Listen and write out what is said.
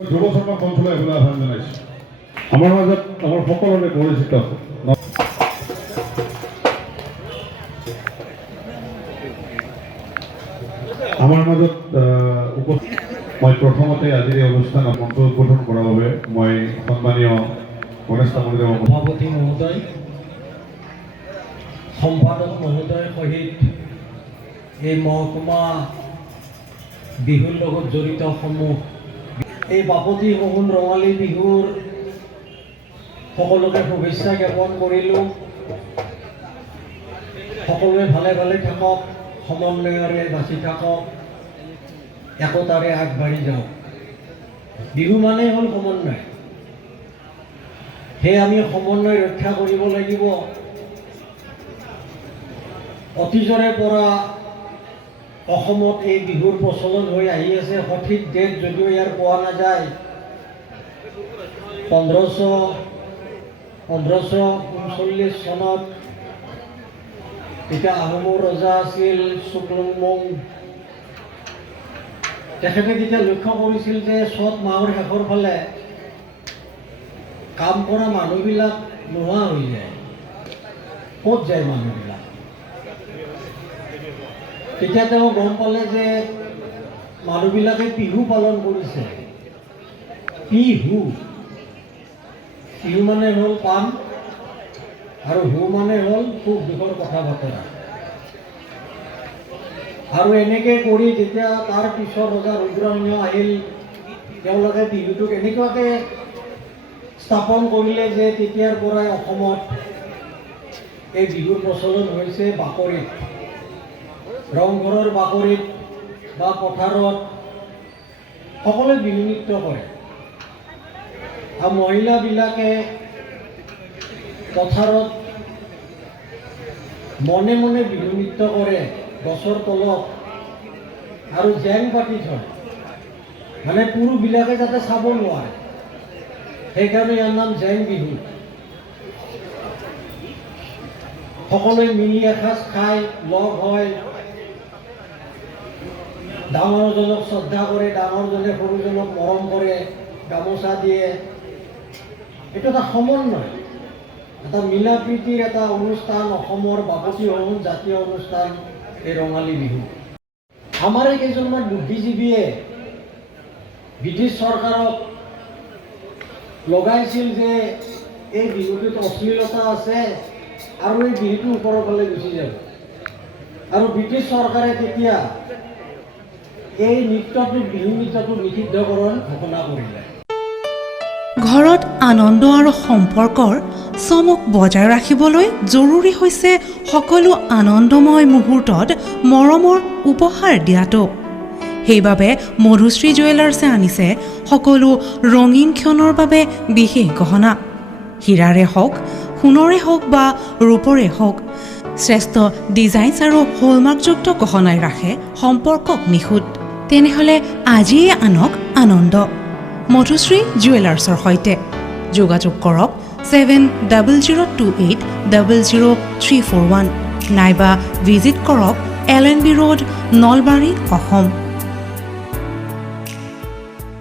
যুৱ সন্মান মঞ্চলৈ আহিবলৈ আহ্বান জনাইছোঁ। আমাৰ মাজত আমাৰ সকলোৰে পৰিচিত আমাৰ মাজত মই প্ৰথমতে আজিৰ এই অনুষ্ঠানত মঞ্চ উদ্বোধন কৰাৰ বাবে মই সন্মানীয় গণেশ তামুলীদেৱ সভাপতি মহোদয়, সম্পাদক মহোদয় সহিত এই মহকুমা বিহুৰ লগত জড়িত সমূহ এই বাপতি শগুণ ৰঙালী বিহুৰ সকলোকে শুভেচ্ছা জ্ঞাপন কৰিলোঁ। সকলোৱে ভালে ভালে থাকক, সমন্বয়ৰে বাচি থাকক, একতাৰে আগবাঢ়ি যাওক। বিহু মানেই হ'ল সমন্বয়। সেয়ে আমি সমন্বয় ৰক্ষা কৰিব লাগিব। অতীজৰে পৰা অসমত এই বিহুৰ প্ৰচলন হৈ আহি আছে। সঠিক ডেট যদিও ইয়াৰ পোৱা নাযায়। 1539 চনত তেতিয়া আহোমৰ ৰজা আছিল চুকলুংমুং। তেখেতে তেতিয়া লক্ষ্য কৰিছিল যে চ'ত মাহৰ শেষৰ ফালে কাম কৰা মানুহবিলাক নোহোৱা হৈ যায়। ক'ত যায় মানুহবিলাক? তেতিয়া তেওঁ গম পালে যে মানুহবিলাকে বিহু পালন কৰিছে। বিহু মানে হ'ল পাণ আৰু হু মানে হ'ল সুখ দুখৰ কথা বতৰা। আৰু এনেকৈ কৰি যেতিয়া তাৰ পিছত ৰজা ৰুদ্ৰসিংহ আহিল, তেওঁলোকে বিহুটোক এনেকুৱাকৈ স্থাপন কৰিলে যে তেতিয়াৰ পৰাই অসমত এই বিহুৰ প্ৰচলন হৈছে। বাকৰিত, ৰংঘৰৰ বাকৰিত বা পথাৰত সকলোৱে বিহু নৃত্য কৰে। আৰু মহিলাবিলাকে পথাৰত মনে মনে বিহু নৃত্য কৰে গছৰ তলত আৰু জেং পাতি থয়, মানে পুৰুষবিলাকে যাতে চাব নোৱাৰে। সেইকাৰণে ইয়াৰ নাম জেং বিহু। সকলোৱে মিলি এসাঁজ খাই লগ হয়, ডাঙৰজনক শ্ৰদ্ধা কৰে, ডাঙৰজনে সৰুজনক মৰম কৰে, গামোচা দিয়ে। এইটো এটা সমন্বয়, এটা মিলা প্ৰীতিৰ এটা অনুষ্ঠান। অসমৰ বাপতি শগুণ জাতীয় অনুষ্ঠান এই ৰঙালী বিহু। আমাৰ এই কেইজনমান বুদ্ধিজীৱীয়ে ব্ৰিটিছ চৰকাৰক লগাইছিল যে এই বিহুটোত অশ্লীলতা আছে আৰু এই বিহুটো ওপৰৰ ফালে গুচি যাব। আৰু ব্ৰিটিছ চৰকাৰে তেতিয়া এই নৃত্যটো, বিহু নৃত্যটো নিষিদ্ধকৰণ ঘোষণা কৰিলে। ঘৰত আনন্দ আৰু সম্পৰ্কৰ চমক বজাই ৰাখিবলৈ জৰুৰী হৈছে সকলো আনন্দময় মুহূৰ্তত মৰমৰ উপহাৰ দিয়াটো। সেইবাবে মধুশ্ৰী জুৱেলাৰ্ছে আনিছে সকলো ৰঙীন ক্ষণৰ বাবে বিশেষ গহনা। হীৰাৰে হওক, সোণৰে হওক বা ৰূপৰে হওক, শ্ৰেষ্ঠ ডিজাইনছ আৰু হলমাৰ্কযুক্ত গহনাই ৰাখে সম্পৰ্কক নিখুঁত। তেনেহ'লে আজিয়ে আনক আনন্দ মধুশ্ৰী জুৱেলাৰ্ছৰ সৈতে। যোগাযোগ কৰক 7028000341 নাইবা ভিজিট কৰক LNB ৰোড, নলবাৰী, অসম।